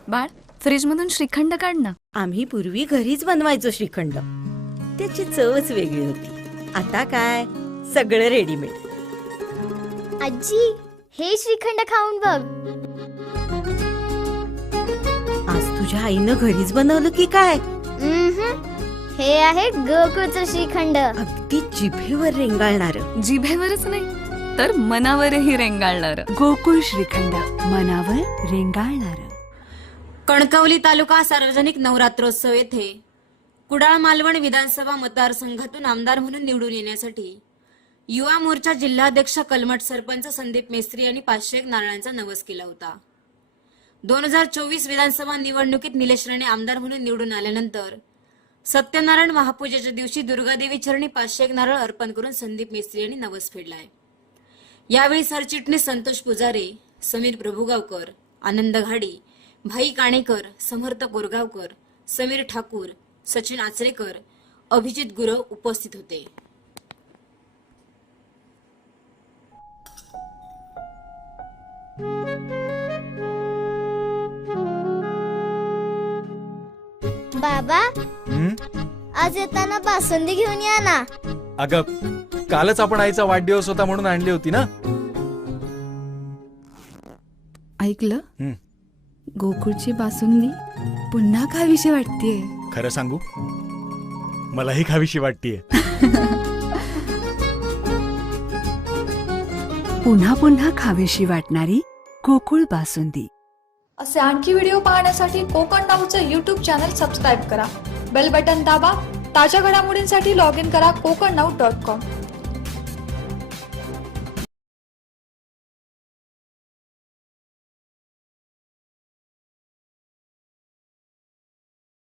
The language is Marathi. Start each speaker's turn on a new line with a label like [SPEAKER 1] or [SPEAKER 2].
[SPEAKER 1] बाळ, फ्रीज मधून श्रीखंड काढ ना.
[SPEAKER 2] आम्ही पूर्वी घरीच बनवायचो श्रीखंड. त्याची चवच वेगळी होती. आता काय सगळं रेडीमेड.
[SPEAKER 3] आजी, हे श्रीखंड खाऊन बघ.
[SPEAKER 2] आज तुझ्या आईनं घरीच बनवलं की काय?
[SPEAKER 3] हे आहे गोकुळचं श्रीखंड.
[SPEAKER 2] अगदी जिभेवर रेंगाळणार.
[SPEAKER 1] जिभेवरच नाही तर मनावरही रेंगाळणार.
[SPEAKER 4] गोकुळ श्रीखंड, मनावर रेंगाळणार.
[SPEAKER 5] कणकवली तालुका सार्वजनिक नवरात्रोत्सव येथे कुडाळ मालवण विधानसभा मतदारसंघातून आमदार म्हणून निवडून येण्यासाठी युवा मोर्चा जिल्हाध्यक्ष कलमठ सरपंच संदीप मेस्त्री यांनी 501 नारळांचा नवस केला होता. 2024 विधानसभा निवडणुकीत निलेश राणे आमदार म्हणून निवडून आल्यानंतर सत्यनारायण महापूजेच्या दिवशी दुर्गादेवी चरणी 501 नारळ अर्पण करून संदीप मेस्त्री यांनी नवस फेडलाय. यावेळी सरचिटणीस संतोष पुजारे, समीर प्रभुगावकर, आनंद घाडी, भाई काणेकर, समर्थ कोरगावकर, समीर ठाकूर, सचिन आचरेकर, अभिजित गुरव उपस्थित होते.
[SPEAKER 3] बाबा, आज येताना बासुंदी घेऊन या ना.
[SPEAKER 6] अगं, कालच आपण आईचा वाढदिवस होता म्हणून आणली होती ना.
[SPEAKER 4] ऐकलं? गोकुळची बासुंदी पुन्हा खावीशी वाटतेय.
[SPEAKER 6] खरं सांगू, मलाही खावीशी वाटतीये.
[SPEAKER 4] पुन्हा पुन्हा खावीशी वाटणारी गोकुळ बासुंदी.
[SPEAKER 7] असे आणखी व्हिडिओ पाहण्यासाठी कोकण नाऊचं यूट्यूब चॅनल सबस्क्राईब करा. बेल बटन दाबा. ताज्या घडामोडींसाठी लॉग इन करा kokarnau.com.